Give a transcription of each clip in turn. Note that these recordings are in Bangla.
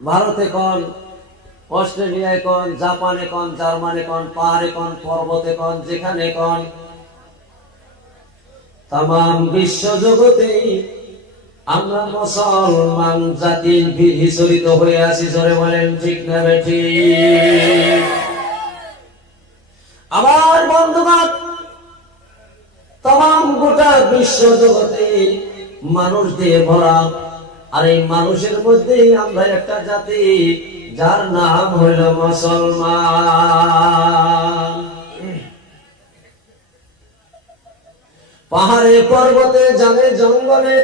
ভারতে কন, অস্ট্রেলিয়ায় কন, জাপানে কন, জার্মানে কন, পাহাড়ে কন, পর্বতে কন, যেখানে কন, তাম বিশ্ব জগতে আমরা মুসলমান জাতির বিচরিত হয়ে আছি। জোরে বলেন ঠিক না বেঠিক? আমার বন্ধুগণ, তাম গোটা বিশ্ব জগতে মানুষ দিয়ে ভরা, আর এই মানুষের মধ্যেই আমরা একটা জাতি, যার নাম হইল মুসলমান। পাহাড়ে পর্বতে জানে জঙ্গলে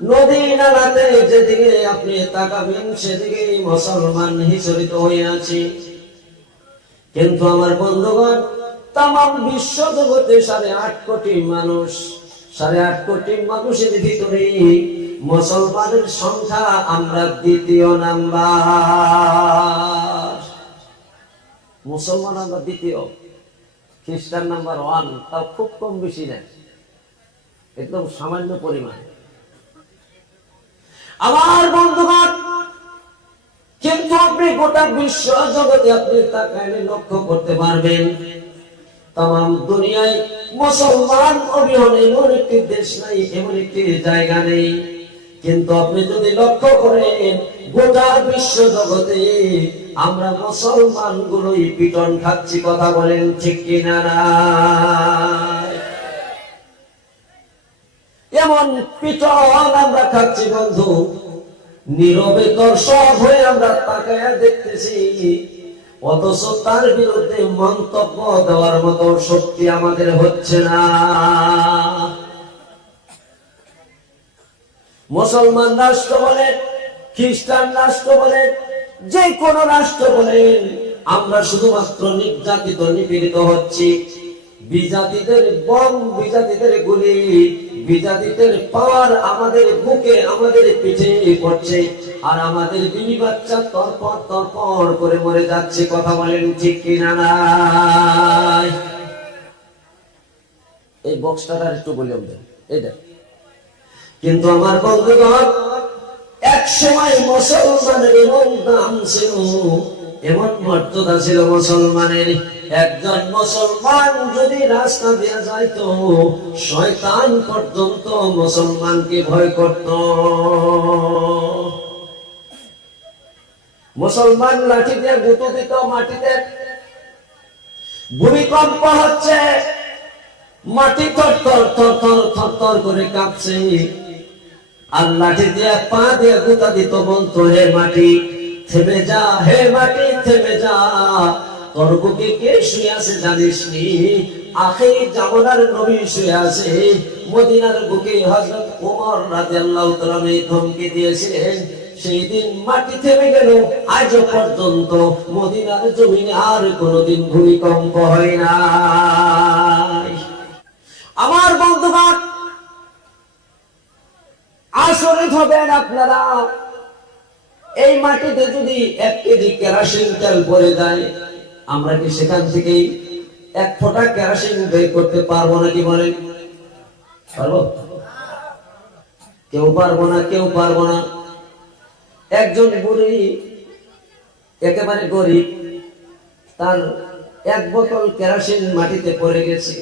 নদী নালাতে যেদিকে আপনি তাকাবেন সেদিকেই মুসলমান হিসরিত হয়ে আছি। কিন্তু আমার বন্ধুগণ, তাম বিশ্ব জগতে 8.5 কোটি মানুষ, 8.5 কোটি মানুষের ভিতরে মুসলমানের সংখ্যা আমরা দ্বিতীয় নাম্বার। মুসলমান আমরা দ্বিতীয়, খ্রিস্টান নাম্বার 1, তাও খুব কম বেশি নেই, একদম সামান্য পরিমাণ। আমার বন্ধুগণ, কিন্তু আপনি গোটা বিশ্ব জগতে আপনি তাকালে লক্ষ্য করতে পারবেন, তাম দুনিয়ায় মুসলমান অবিহনে এমন একটি দেশ নাই, এমন একটি জায়গা নেই। কিন্তু আপনি যদি লক্ষ্য করেন, গোটা বিশ্ব জগতে আমরা মুসলমান গুলোই পিটন খাচ্ছি। কথা বলেন ঠিক কিনা? এমন পিটন আমরা খাচ্ছি বন্ধু, নীরবে দর্শক হয়ে আমরা তাকায়া দেখতেছি, অথচ তার বিরুদ্ধে মন্তব্য দেওয়ার মতো শক্তি আমাদের হচ্ছে না। মুসলমান রাষ্ট্র বলেন, খ্রিস্টান রাষ্ট্র বলেন, যে কোন রাষ্ট্র বলেন, আমরা শুধুমাত্র নির্যাতিত নিপীড়িত হচ্ছি। বিজাতিদের বম, বিজাতিদের গুলি, বিজাতিদের পাওয়ার আমাদের বুকে, আমাদের পিঠে পড়ছে, আর আমাদের বিবি বাচ্চা তরপর তরপর করে মরে যাচ্ছে। কথা বলেন ঠিক কিনা? এই বক্সটা একটু বলি এটা। কিন্তু আমার বন্ধুগণ, এক সময় মুসলমানের এমন দাম ছিল, এমন মর্যাদা ছিল মুসলমানের। একজন মুসলমান যদি রাস্তা দিয়ে যাইতো, শয়তান পর্যন্ত মুসলমানকে ভয় করত। মুসলমান লাঠি দিয়ে গুঁতো দিত মাটিতে, ভূমিকম্প হচ্ছে, মাটি থর থর থর থর থর থর করে কাঁপছে, আর লাঠি দিয়ে পা দিয়ে গুঁতা দিত, বলতো হে মাটি থেমে যা, হে মাটি থেমে যা, তোর বুকে কে শুয়ে আছে জানিস নি? আখির জামানার নবী শুয়ে আছে মদিনার বুকে। হযরত ওমর রাদিয়াল্লাহু তাআলা ধমকি দিয়েছিলেন, সেই দিন মাটি থেমে গেল। আজ পর্যন্ত মদিনার জমিনে আর কোনোদিন ভূমিকম্প হয় না। আমার বন্ধুগণ, আচরিত হবেন আপনারা, এই মাটিতে যদি 1 কেজি কেরোসিন তেল পড়ে যায়, আমরা কি সেখান থেকে 1 ফোঁটা কেরোসিন বের করতে পারবো নাকি? বলেন, পারবো? কেউ পারবো না, কেউ পারবো না। একজন বুড়ি, একেবারে গরিব, তার 1 বোতল কেরোসিন মাটিতে পড়ে গেছে।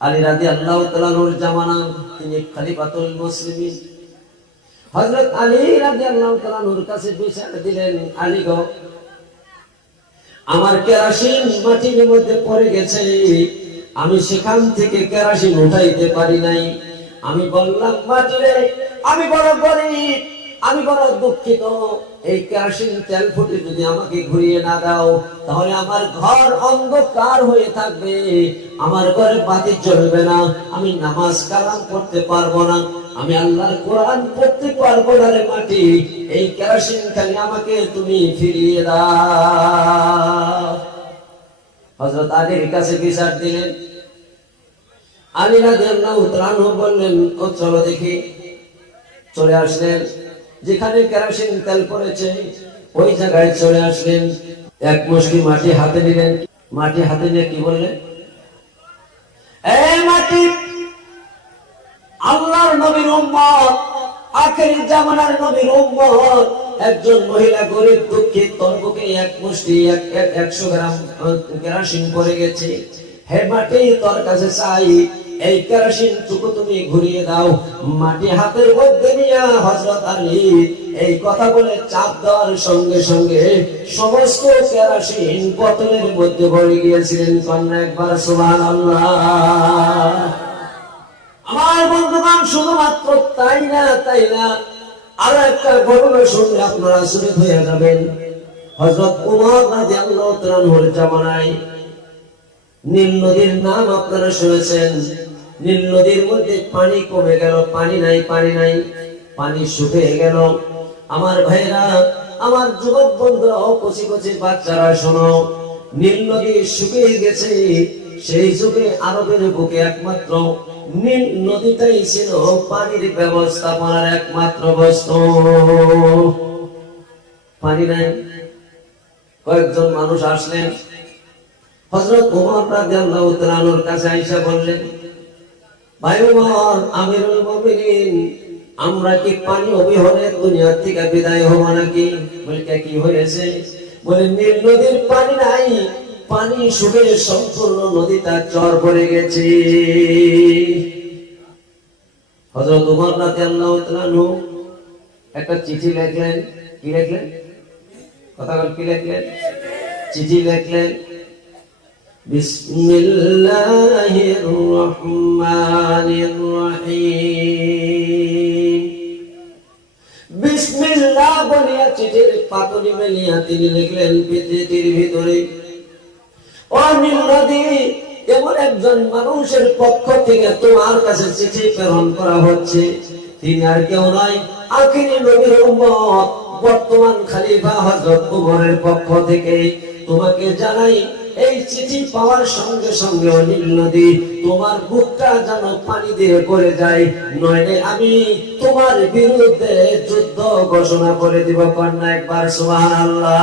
আলী রাদিয়াল্লাহু তাআলা আনহুর জামানা, তিনি খলিফাতুল মুসলিমিন। হযরত আলী রাদিয়াল্লাহু তাআলা আনহুর কাছে বিচার দিলেন, আলী গো, আমার কেরোসিন মাটির মধ্যে পড়ে গেছে, আমি সেখান থেকে কেরোসিন উঠাইতে পারি নাই। আমি বললাম, মাটিরে, আমি বড় গরিব, আমি বড় দুঃখিত, এই কেরোসিন তেল ফুটে যদি আমাকে ঘুরিয়ে না দাও, তাহলে আমার ঘর অন্ধকার হয়ে থাকবে, আমার ঘরে বাতি জ্বলবে না, আমি নামাজ কালাম পড়তে পারবো না, আমি আল্লাহর কোরআন পড়তে পারবো না। রে মাটি, এই কেরোসিন খালি আমাকে তুমি ফিরিয়ে দাও। হযরত আলীর কাছে বিচার দিলেন। আলী রাদিয়াল্লাহু তাআলা আনহু বললেন, ও চলো দেখি। চলে আসলেন, যেখানে কেরোসিন তেল পড়েছে ওই জায়গায় চলে আসলেন। 1 মুষ্টি মাটি হাতে নিলেন। মাটি হাতে নিয়ে কি বললেন? এই মাটি, আল্লাহর নবীর উম্মত, আখির জামানার নবীর উম্মত, একজন মহিলা গরিব দুঃখী তোর বুকে এক মুষ্টি 100 গ্রাম কেরোসিন পড়ে গেছে, হে মাটি তোর কাছে চাই এই কেরোসিন টুকু তুমি ঘুরিয়ে দাও। মাটি হাতের মধ্যে নিয়ে হযরত আলী এই কথা বলে চাপ দেওয়ার সঙ্গে সঙ্গে সমস্ত কেরোসিন বোতলের মধ্যে ভরে গিয়েছিলেন। কন্যা একবার সুবহানাল্লাহ। আমার বন্ধুগণ, শুধুমাত্র তাই না আর একটা ঘটনা শুনলে আপনারা শরীফ হয়ে যাবেন। হযরত উমর রাদিয়াল্লাহু তাআলা আনহুর জামানায় নীল নদীর নাম আপনারা শুনেছেন। নীল নদীর মধ্যে পানি কমে গেল, পানি নাই, পানি শুকিয়ে গেল। আমার ভাইরা, আমার যুবক বন্ধুরা, কচি কচি বাচ্চারা শোনো, নীল নদী শুকিয়ে গেছে। সেই যুগে আরবের বুকে একমাত্র নীল নদীটাই ছিল পানির ব্যবস্থাপনার একমাত্র বস্তু। পানি নাই। কয়েকজন মানুষ আসলেন, হযরত ওমর রাদিয়াল্লাহু তাআলা আনহুর কাছে আয়েশা বললেন, ভাই ওমর, আমিরুল মুমিনিন, আমরা কি পানি অবিহনে দুনিয়া থেকে বিদায় হব নাকি? বলে কি হয়েছে? বলে নীল নদীর পানি নাই, পানি শুকিয়ে সম্পূর্ণ নদীটা চর পড়ে গেছে। হযরত ওমর রাদিয়াল্লাহু তাআলা আনহু একটা চিঠি লিখলেন। কি লিখলেন? কথা বল, কি লিখলেন? চিঠি লিখলেন, বিসমিল্লাহির রহমানির রহিম। বিসমিল্লাহ বলিয়া চিঠির পাতনি মেলিয়া তিনি লিখলেন চিঠির ভিতরে, ও নীল নদী, এমন একজন মানুষের পক্ষ থেকে তোমার কাছে চিঠি প্রেরণ করা হচ্ছে। তিনি আর কেউ নয়, আখিরি নবীর উম্মত, বর্তমান খলিফা হযরত উমরের পক্ষ থেকে তোমাকে জানাই, এই চিঠি পাওয়ার সঙ্গে সঙ্গে নীল নদী তোমার বুকটা যেন পানি দিয়ে ভরে যায়, নইলে আমি তোমার বিরুদ্ধে যুদ্ধ ঘোষণা করে দিব। কন্যা একবার সুবহানাল্লাহ।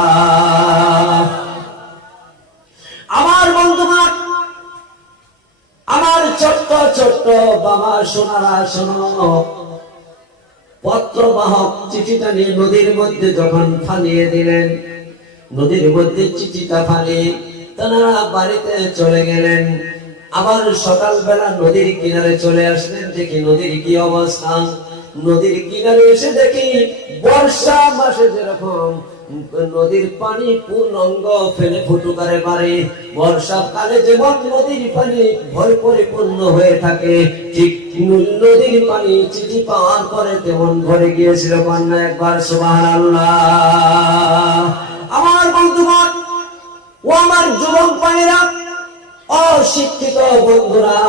আমার বন্ধুগণ, আমার ছোট্ট ছোট্ট বাবা সোনারা শোনো, পত্রবাহক চিঠিটা নিয়ে নদীর মধ্যে যখন ফালিয়ে দিলেন, নদীর মধ্যে চিঠিটা ফালিয়ে তারা বাড়িতে চলে গেলেন। আবার সকালবেলা নদীর কিনারে চলে আসলেন, দেখি নদীর কি অবস্থা। নদীর কিনারে এসে দেখি বর্ষা মাসে যেরকম নদীর পানি পূর্ণাঙ্গ ফেলে ফুটুকারে পারে, বর্ষাকালে যেমন নদীর পানি ভয় পরিপূর্ণ হয়ে থাকে, ঠিক নদীর পানি চিঠি পাওয়ার পরে তেমন ভরে গিয়েছিল। কন্যা একবার সুবহানাল্লাহ। আমার বন্ধুগণ, ও আমার যুবক ভাইরা, অশিক্ষিত বন্ধুরা,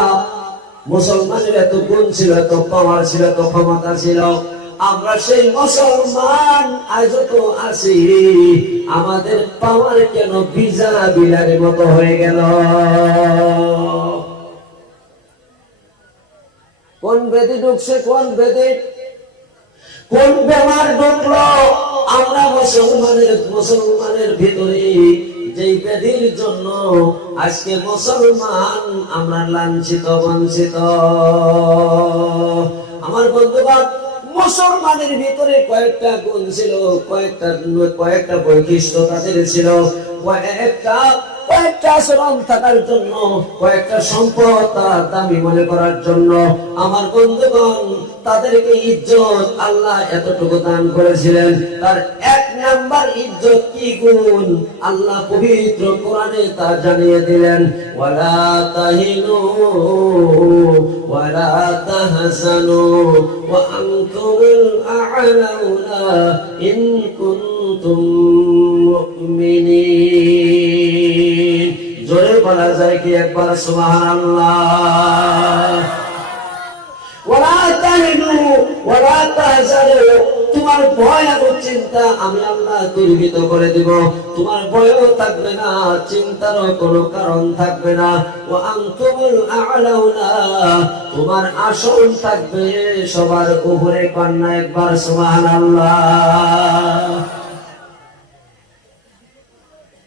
মুসলমানের এত গুণ ছিল, এত পাওয়ার ছিল, এত ক্ষমতা ছিল, আমরা সেই মুসলমান আজ তো আছি, আমাদের পাওয়ার কেন ভিজা বিলারের মতো হয়ে গেল? কোন বেদে ঢুকছে, কোন বেদে, কোন বেমার ঢুকলো আমরা মুসলমানের ভিতরে, যেই ব্যাধির জন্য আজকে মুসলমান আমরা লাঞ্ছিত বঞ্চিত। আমার বন্ধুগণ, মুসলমানের ভিতরে কয়েকটা গুণ ছিল, কয়েকটা বৈশিষ্ট্য তাদের ছিল, কয়েকটা আচরণ থাকার জন্য, কয়েকটা সম্পদ তারা দামি মনে করার জন্য। আমার বন্ধুগণ, তাদেরকে ইজ্জত আল্লাহ এতটুকু দান করেছিলেন। তার এক নাম্বার ইজ্জত কি গুণ আল্লাহ পবিত্র কোরআনে তা জানিয়ে দিলেন, ওয়ালা তাহিনু ওয়ালা তাহজানু ওয়া আনতুমুল আ'লাউনা ইন কুনতুম মুমিনিন। জোরে বলা যায় কি একবার সুবহানাল্লাহ। ওয়ালা তাহিনু ওয়ালা তাহজানু, তোমার ভয় আর চিন্তা আমি আল্লাহ দূরীভূত করে দিব। তোমার ভয়ও থাকবে না, চিন্তারও কোনো কারণ থাকবে না। ওয়া আনতুমুল আ'লাউনা, তোমার আসন থাকবে সবার উপরে। কন্যা একবার সুবহানাল্লাহ।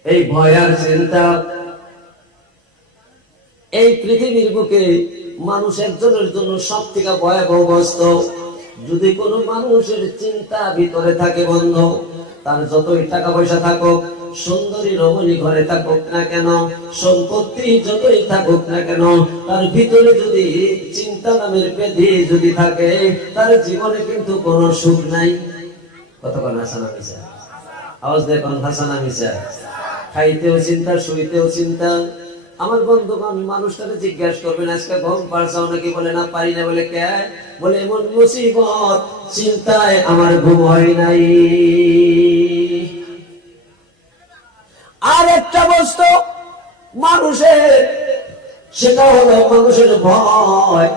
এই ভয় আর চিন্তা এই পৃথিবীর বুকে মানুষ একজনের জন্য সব থেকে ভয়াবহ বস্তু। যদি কোনো মানুষের চিন্তা ভিতরে থাকে বন্ধু, তার যতই টাকা পয়সা থাকুক, সুন্দরী রমণী ঘরে থাকুক না কেন, সম্পত্তি যতই থাকুক না কেন, তার ভিতরে যদি চিন্তা নামের ব্যাধি যদি থাকে, তার জীবনে কিন্তু কোনো সুখ নাই। কতক্ষণ হাসানা মিশা, আওয়াজ দেখুন, হাসানা মিশা। খাইতেও চিন্তা, শুইতেও চিন্তা। আমার বন্ধুগণ, মানুষটাকে জিজ্ঞাসা করবেন আজকে ঘুম পারছাও নাকি, বলে না পারি না। বলে কে? বলে এমন মুসিবত, চিন্তায় আমার ঘুম হয় নাই। আর একটা বস্তু মানুষের, সেটা হলো মানুষের ভয়।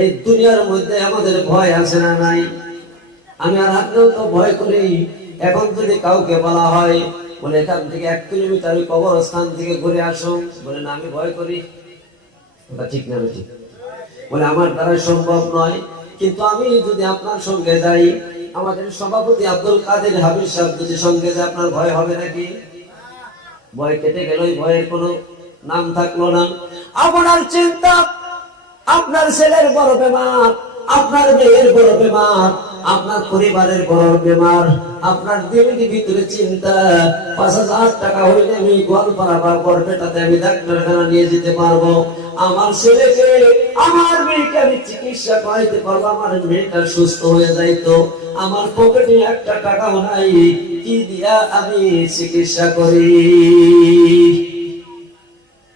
এই দুনিয়ার মধ্যে আমাদের ভয় আছে না নাই? আমি আর আপনিও তো ভয় করি। এখন যদি কাউকে বলা হয় বলে এখান থেকে 1 কিলোমিটার কবরস্থান থেকে ঘুরে আসুন, বলে না আমি ভয় করি। ঠিক না? ঠিক। বলে আমার দ্বারা সম্ভব নয়। কিন্তু আমি যদি আপনার সঙ্গে যাই, আমাদের সভাপতি আব্দুল কাদের হাবিব সাহেব যদি সঙ্গে যায়, আপনার ভয় হবে নাকি? ভয় কেটে গেল, ভয়ের কোনো নাম থাকলো না। আপনার চিন্তা, আপনার ছেলের বড় বেমার, আপনার মেয়ের বড় বেমার, আপনার পরিবারের বড় বেমার, আপনার দিনের ভিতরে চিন্তা 5,000 টাকা হইলে আমি গোয়ালপাড়া বা বরপেটাতে আমি ডাক্তারখানা নিয়ে যেতে পারবো, আমার ছেলেকে, আমার মেয়েকে আমি চিকিৎসা করাইতে পারবো, আমার মেয়েটা সুস্থ হয়ে যাইতো, আমার পকেটে 1 টাকাও নাই, কি দিয়া আমি চিকিৎসা করি?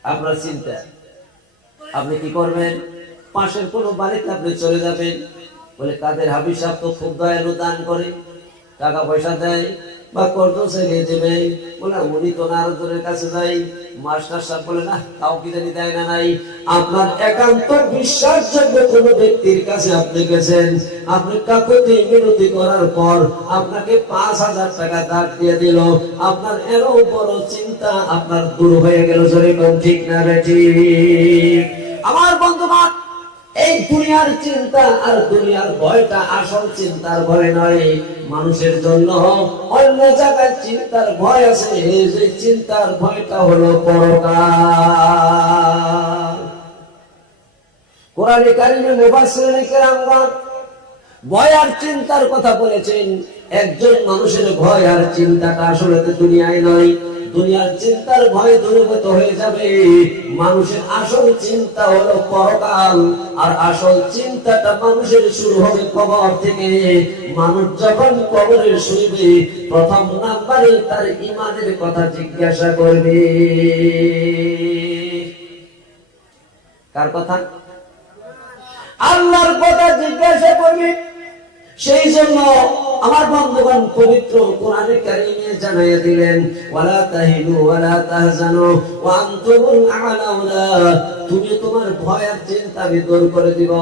আপনার চিন্তা। আপনি কি করবেন? পাশের কোনো বাড়িতে আপনি চলে যাবেন, বলে কাদের হাবিব সাহেব তো খুব দয়ালু, দান করে, টাকা পয়সা দেয় বা কর্জ ছেড়ে দেবে। বলে উনি তো নারদের কাছে যাই, মাস্টার সাহেব বলে না, তাও কি জানি দেয় না নাই। আপনার একান্ত বিশ্বাসযোগ্য কোন ব্যক্তির কাছে আপনি গেছেন, আপনি কাকুতি মিনতি করার পর আপনাকে 5,000 টাকা দাগ দিয়ে দিল, আপনার এত বড় চিন্তা আপনার দূর হয়ে গেল। জোরে কোন ঠিক না বেঠি? আমার বন্ধুগণ, এই দুনিয়ার চিন্তা আর দুনিয়ার ভয়টা আসল চিন্তার ভয় নয়। মানুষের জন্য অন্য জায়গায় চিন্তার ভয় আছে, যে চিন্তার ভয়টা হলো পরকাল। কোরআনে কারিমে মুফাসসিরিনে কেরামগণ ভয় আর চিন্তার কথা বলেছেন। একজন মানুষের ভয় আর চিন্তাটা আসলে তো দুনিয়ায় নয়। দুনিয়ার চিন্তার ভয় দূরীভূত হয়ে যাবে। মানুষের আসল চিন্তা হলো পরকাল, আর আসল চিন্তাটা মানুষের শুরু হবে কবর থেকে। মানুষ যখন কবরে শুইবে, প্রথম নাম্বারে তার ঈমানের কথা জিজ্ঞাসা করবে। কার কথা? আল্লাহর কথা জিজ্ঞাসা করবে। সেই জন্য আমার বন্ধুগণ, পবিত্র কোরআনে কারীমে জানাইয়া দিলেন, ওয়ালা তাহিনু ওয়ালা তাহজানু ওয়া আনতুমুল আ'লাউনা। তুমি তোমার ভয় আর চিন্তা দূর করে দিব।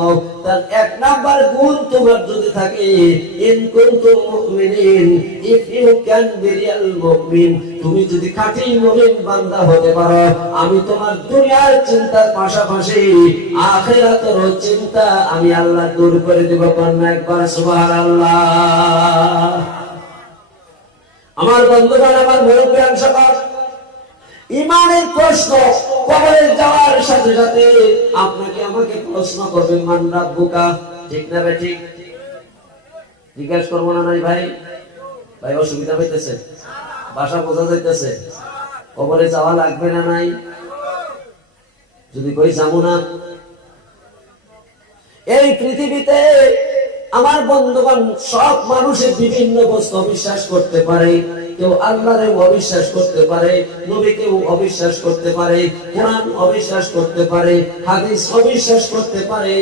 তার 1 নাম্বার গুণ তোমার যদি থাকে, ইন কুনতুম মুমিনিন, if you can be real মুমিন, তুমি যদি খাঁটি মুমিন বান্দা হতে পারো, আমি তোমার দুনিয়ার চিন্তার পাশাপাশি আখিরাতের চিন্তা আমি আল্লাহ দূর করে দেব। কন্যা একবার সুবহানাল্লাহ। আমার বন্ধুগণ, আমার মুরব্বিয়ান সবার ইমানের প্রশ্ন কবরে যাওয়ার সাথে সাথে আপনাকে আমাকে প্রশ্ন করবে, মান রাব্বুকা। ঠিক না ভাই? ঠিক। জিজ্ঞাসা করবো না নাই ভাই? ভাই অসুবিধা হইতেছে? ভাষা বোঝা যাইতেছে? কবরে যাওয়া লাগবে না নাই? যদি কই যাবো না, এই পৃথিবীতে আমার বন্ধুগণ সব মানুষের বিভিন্ন বস্তু অবিশ্বাস করতে পারে। কেউ আল্লাহরে অবিশ্বাস করতে পারে, নবীকেও অবিশ্বাস করতে পারে, কোরআন অবিশ্বাস করতে পারে, হাদিস অবিশ্বাস করতে পারে,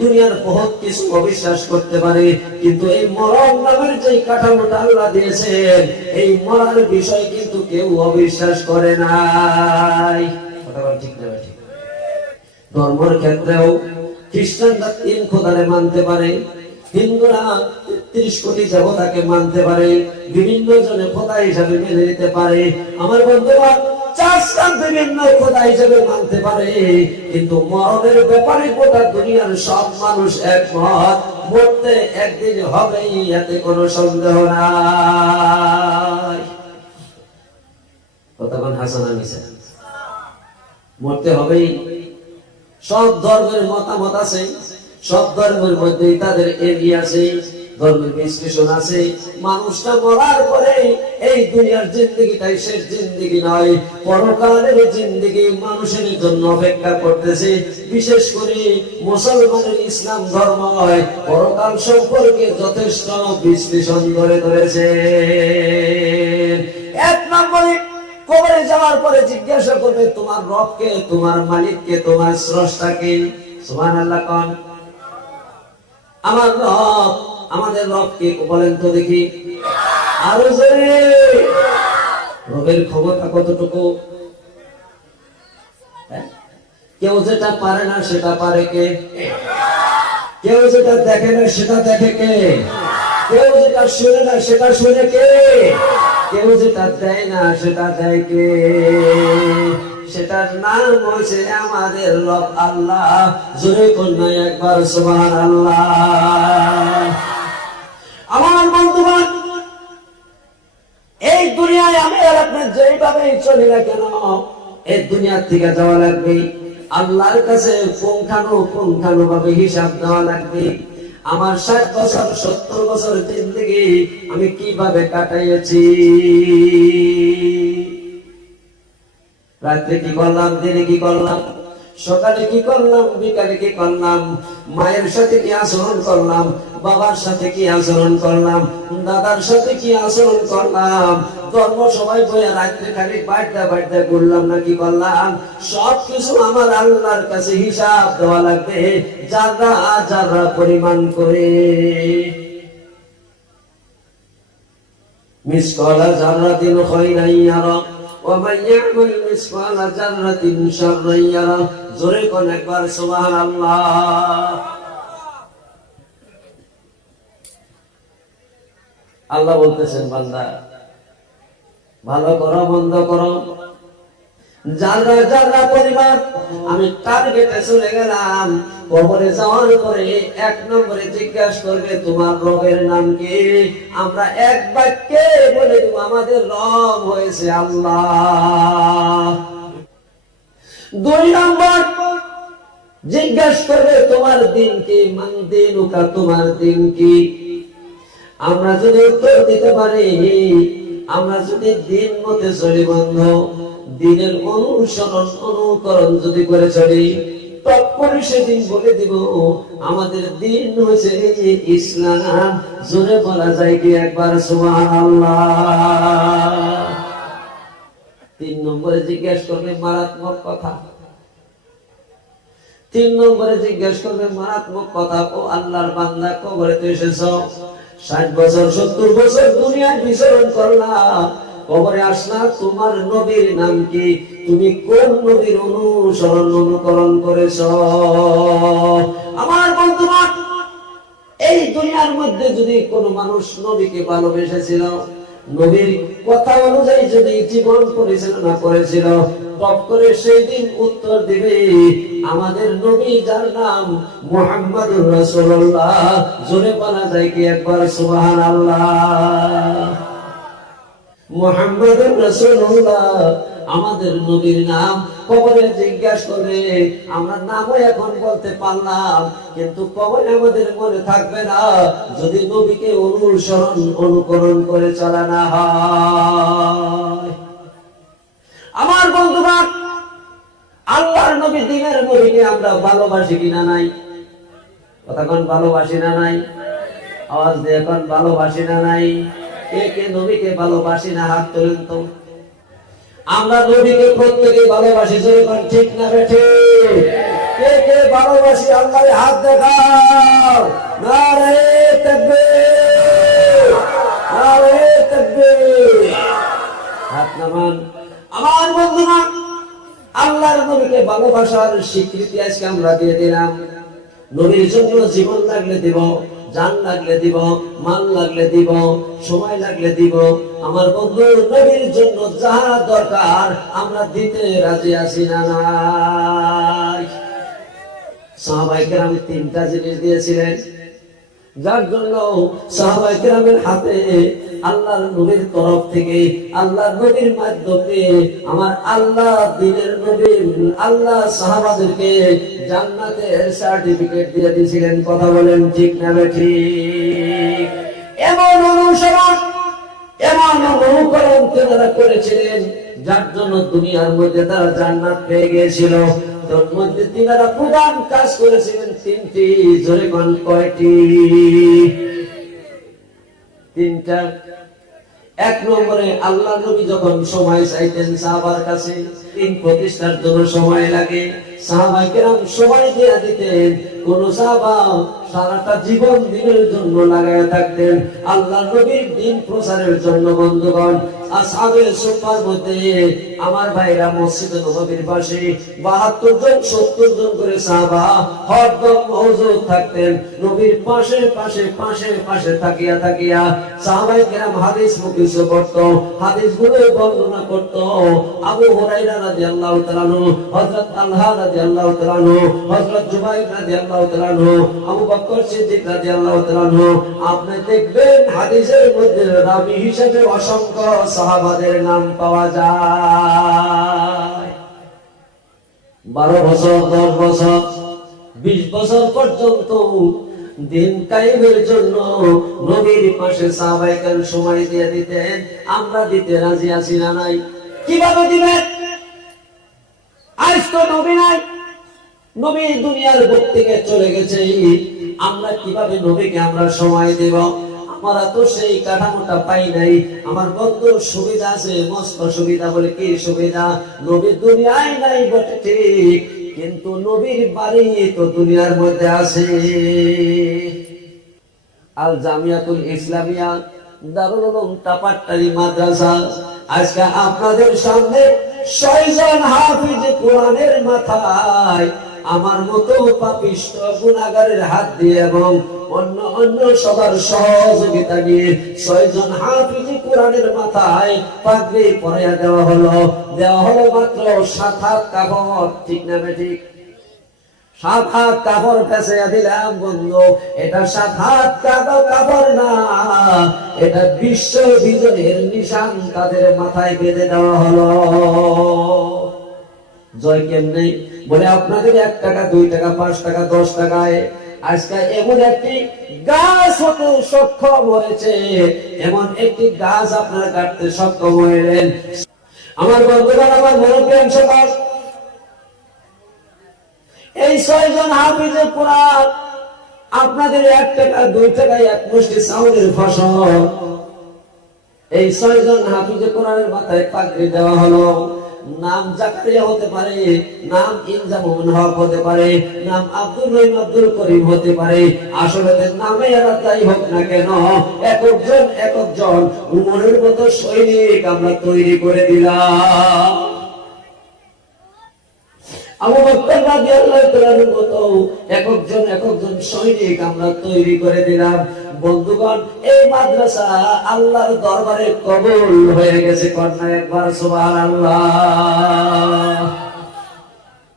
দুনিয়ার বহুত কিছু অবিশ্বাস করতে পারে। কিন্তু এই মরণ নামের যে কাঠামোটা আল্লাহ দিয়েছেন, এই মরার বিষয় কিন্তু কেউ অবিশ্বাস করে নাই। কথা বল ঠিক না? ঠিক। ধর্মের ক্ষেত্রেও খ্রিস্টানরা 3 খোদারে মানতে পারে, হিন্দুরা 33 কোটি দেবতাকে মানতে পারে, বিভিন্ন জনে খোদা হিসাবে মেনে নিতে পারে। আমার বন্ধুরা 4টা বিভিন্ন খোদা হিসাবে মানতে পারে। কিন্তু মরণের ব্যাপারে গোটা দুনিয়ার সব মানুষ একমত, মরতে একদিন হবেই, এতে কোনো সন্দেহ নাই। কতক্ষণ হাসানা মিশে? মরতে হবেই। সব ধর্মের মতামত আছে, সব ধর্মের মধ্যেই তাদের এগিয়ে আছে, ধর্মের বিশ্লেষণ আছে। মানুষটা মরার পরে এই দুনিয়ার জিন্দেগিটাই শেষ জিন্দেগি নয়, পরকালের জিন্দেগি মানুষের জন্য অপেক্ষা করতেছে। বিশেষ করে মুসলমানের ইসলাম ধর্ম পরকাল সম্পর্কে যথেষ্ট বিশ্লেষণ করে ধরেছে। এক নম্বরে, কবরে যাওয়ার পরে জিজ্ঞাসা করবে তোমার রবকে, তোমার মালিককে, তোমার স্রষ্টাকে। সুবহানাল্লাহ কোন? আমার রব, আমাদের রবকে বলেন তো দেখি আরো জোরে। রবের ক্ষমতা কতটুকু? কেউ যেটা পারে না সেটা পারে কে? কেউ যেটা দেখে না সেটা দেখে কে? কেউ যেটা শুনে না সেটা শুনে কে? কেউ যেটা দেয় না সেটা দেয় কে? সেটার নাম হচ্ছে আমাদের রব আল্লাহ। জোরে কন্যা একবার সুবহানাল্লাহ। আমার বন্ধুগণ, এই দুনিয়ায় আমি আর আপনি যেইভাবে চলি না কেন, এই দুনিয়ার থেকে যাওয়া লাগবে, আল্লাহর কাছে পুঙ্খানু ভাবে হিসাব দেওয়া লাগবে। আমার 60 বছর 70 বছর জিন্দেগি আমি কিভাবে কাটাইছি, রাত্রে কি করলাম, দিনে কি করলাম, সকালে কি করলাম, বিকালে কি করলাম, মায়ের সাথে কি আচরণ করলাম, বাবার সাথে কি আচরণ করলাম, দাদার সাথে কি আচরণ করলাম, ধর্ম সবাই বইয়া রাত্রে খালি বাড়তে করলাম না কি করলাম, সবকিছু আমার আল্লাহর কাছে হিসাব দেওয়া লাগবে যারা যারা পরিমাণ করে। মিসকালা যাররাতিন খায়রান ইয়ারা ওয়া মান ইয়া'মাল মিসকালা যাররাতিন শাররান ইয়ারা। জোরে কোন একবার সুবহানাল্লাহ। আল্লাহ বলতেছেন বান্দা ভালো করো মন্দ করো, যারা যারা পরিমাণ। আমি টার্গেটে চলে গেলাম। কবরে যাওয়ার পরে 1 নম্বরে জিজ্ঞাসা করবে তোমার রবের নাম কি? আমরা এক বাক্যে বলে দেব আমাদের রব হয়েছে আল্লাহ। 2 নম্বর জিজ্ঞাসা করবে তোমার দিন কি? মান দিনুকা, তোমার দিন কি? আমরা যদি উত্তর দিতে পারি, আমরা যদি দিন মতে চলি বন্ধু, দিনের অনুকরণ যদি করে চলি, তৎপরে সেদিন বলে দিব আমাদের দিন হচ্ছে ইসলাম। জোরে বলা যায় কি একবার সুবহানাল্লাহ। 3 নম্বরে জিজ্ঞাসা করবে মারাত্মক কথা। 3 নম্বরে জিজ্ঞাসা করবে মারাত্মক কথা, ও আল্লাহর বান্দা কবরে তো এসেছো, 60 বছর 70 বছর দুনিয়ায় বিচরণ করলা, কবরে আসলা, তোমার নবীর নাম কি? তুমি কোন নবীর অনুকরণ করেছ? আমার বন্ধুগণ, এই দুনিয়ার মধ্যে যদি কোন মানুষ নবীকে ভালোবেসেছিল, নবীর কথা অনুযায়ী যদি জীবন পরিচালনা করেছিল, তবে করে সেই দিন উত্তর দিবে আমাদের নবী যার নাম মুহাম্মদুর রাসূলুল্লাহ। জোরে বলা যায় কি একবার সুবহানাল্লাহ। মুহাম্মদুর রাসূলুল্লাহ আমাদের নবীর নাম। কবরে জিজ্ঞাসা করে, আমরা নামও এখন বলতে পারলাম, কিন্তু কবরে আমাদের মনে থাকবে না যদি নবীকে অনুকরণ করে চলা না হয়। আমার বন্ধুগণ, আল্লাহর নবী দিনের নবীকে আমরা ভালোবাসি কিনা নাই? কথা কোন ভালোবাসি না নাই? আওয়াজ দিয়ে কোন ভালোবাসি না নাই? কে কে নবীকে ভালোবাসি না হাত তোলেন তো। আমরা নবীকে প্রত্যেকে ভালোবাসি, যখন ঠিক না বেঠে? কে কে ভালোবাসি আল্লাহর হাত দেখাও। নারে তাকবীর, নারে তাকবীর। হাত নামান। আমার বন্ধুরা, আল্লাহর নবীকে ভালোবাসার স্বীকৃতি আজকে আমরা দিয়ে দিলাম। নবীর জন্য জীবন লাগলে দিব, জান লাগলে দিব, মাল লাগলে দিব, সময় লাগলে দিব। আমার বন্ধু, নবীর জন্য যা দরকার আমরা দিতে রাজি আছি না নাই? সাহাবায়ে কেরাম 3টা জিনিস দিয়েছিলেন। যার জন্য সাহাবায়ে কেরামের হাতে আল্লাহর নবীর তরফ থেকে আল্লাহর নবীর মাধ্যমে আমার আল্লাহ দ্বীনের নবী আল্লাহ সাহাবাদেরকে জান্নাতের সার্টিফিকেট দিয়ে দিয়েছিলেন। কথা বলেন ঠিক না ঠিক? এমন অনুসরণ এমন অনুকরণ তারা করেছিলেন যার জন্য দুনিয়ার মধ্যে তারা জান্নাত পেয়ে গিয়েছিল। তোর মধ্যে তিনারা প্রধান কাজ করেছিলেন তিনটি। জোরে কোন কয়টি? তিনটা। এক নম্বরে আল্লাহ নবী যখন সময় চাইতেন সাহাবার কাছে, দিন প্রতিষ্ঠার জন্য সময় লাগে, সাহাবায়ে কেরাম সময় দিয়ে দিতেন। কোন সাহাবা সারাটা জীবন দিনের জন্য লাগায় থাকতেন আল্লাহ নবীর দিন প্রচারের জন্য। বন্ধুগণ, আসহাবে সুফার মধ্যে আমার ভাইরা মসজিদে নববীর পাশে 72 জন 70 জন করে সাহাবা হরদম মওজুদ থাকতেন। নবীর পাশে পাশে পাশে পাশে তাকিয়া তাকিয়া সাহাবায়ে কেরাম হাদিস মুখস্থ করত, হাদিসগুলো বর্ণনা করত। আবু হুরায়রা রাদিয়াল্লাহু তাআলা আনহু, হযরত তালহা রাদিয়াল্লাহু তাআলা আনহু, হযরত জুবাইর রাদিয়াল্লাহু তাআলা আনহু, আবু বকর সিদ্দিক রাদিয়াল্লাহু তাআলা আনহু। আপনি দেখবেন হাদিসের মধ্যে রাবী হিসেবে অসংখ্য সাহাবাদের নাম পাওয়া যায়। 12 বছর 10 বছর 20 বছর পর্যন্ত দিন কায়েমের জন্য নবীর পাশে সাহাবায়ে কেরাম সময় দিয়ে দিতেন। আমরা দিতে রাজি আছি না নাই? কিভাবে দিবেন? আজ তো নবী নাই, নবী দুনিয়ার বুক থেকে চলে গেছে। আমরা কিভাবে নবীকে আমরা সময় দেব? আমরা তো সেই কাঠামোটা পাই নাই। আমার বন্ধুর সুবিধা আছে, মস্ত সুবিধা। বলে কি সুবিধা? নবী দুনিয়ায় নাই বটে ঠিক, কিন্তু নবীর বাড়ি তো দুনিয়ার মধ্যে আছে। আল জামিয়াতুল ইসলামিয়া দারুল উলুম টাপাট্টারি মাদ্রাসা আজকে আপনাদের সামনে 6 জন হাফিজ কোরআনের মাথায় আমার মতো পাপিষ্ঠ গুনাহগারের হাত দিয়ে এবং অন্য অন্য সবার সহযোগিতা নিয়ে 6 জন হাফিজ কোরআনের মাথায় পাগড়ি পরাইয়া দেওয়া হলো মাত্র 7 হাত কাপড়। ঠিক না ঠিক? 7 হাত কাপড় পেঁচাইয়া দিলাম বন্ধু। এটা 7 হাত কাপড় না, এটা বিশ্ব বিজয়ের নিশান তাদের মাথায় বেঁধে দেওয়া হলো। জয় কেমনে? বলে আপনাদের 1 টাকা 2 টাকা 5 টাকা 10 টাকায় আজকে এমন একটি গাছ হতে সক্ষম হয়েছে, এমন একটি গাছ আপনারা কাটতে সক্ষম হলেন। আমার বন্ধুগণ, আমার মুরব্বিয়ান সমাজ, এই 6 জন হাফিজে কোরআন আপনাদের 1 টাকা 2 টাকায় এক মুষ্টি চাউলের ফসল। এই 6 জন হাফিজে কোরআনের মাথায় পাগড়ি দেওয়া হলো। নাম জাকারিয়া হতে পারে, নাম ইনজামুল হক হতে পারে, নাম আব্দুল রহিম আব্দুল করিম হতে পারে। আসলে নামে এরা যাই হোক না কেন, একজন উমরের মতো সৈনিক আমরা তৈরি করে দিলাম। আবু বকর রাদিয়াল্লাহু তাআলার মতো একজন সৈনিক আমরা তৈরি করে দিলাম। বন্ধুগণ, এই মাদ্রাসা আল্লাহর দরবারে কবুল হয়ে গেছে। কন্যা একবার সুবহানাল্লাহ।